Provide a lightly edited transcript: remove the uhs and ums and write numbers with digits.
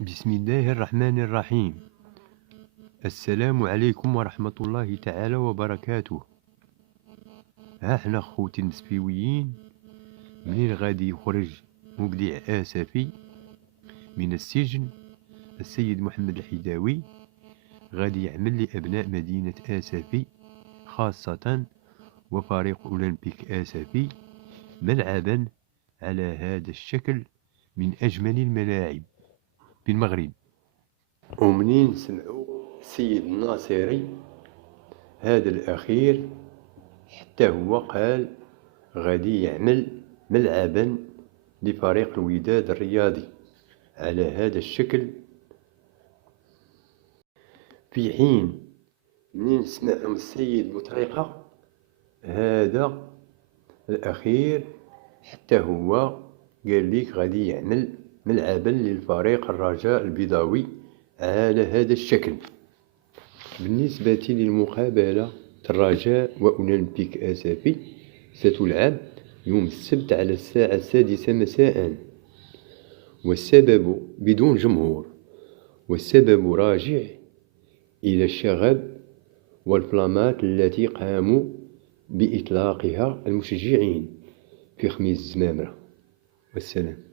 بسم الله الرحمن الرحيم. السلام عليكم ورحمة الله تعالى وبركاته. ها احنا خوتي المسفيويين، منين غادي يخرج مبدع آسفي من السجن السيد محمد الحداوي، غادي يعمل لأبناء مدينة آسفي خاصة وفريق أولمبيك آسفي ملعبا على هذا الشكل من أجمل الملاعب في المغرب. ومنين سمعوا السيد الناصري هذا الأخير حتى هو قال غادي يعمل ملعبا لفريق الوداد الرياضي على هذا الشكل، في حين منين سمعهم السيد بطريقة هذا الأخير حتى هو قال ليك غادي يعمل ملعبا للفريق الرجاء البيضاوي على هذا الشكل. بالنسبة للمقابلة الرجاء وأولمبيك آسفي ستلعب يوم السبت على الساعة 6 مساء، والسبب بدون جمهور، والسبب راجع إلى الشغب والفلامات التي قاموا بإطلاقها المشجعين في خميس الزمامرة. والسلام.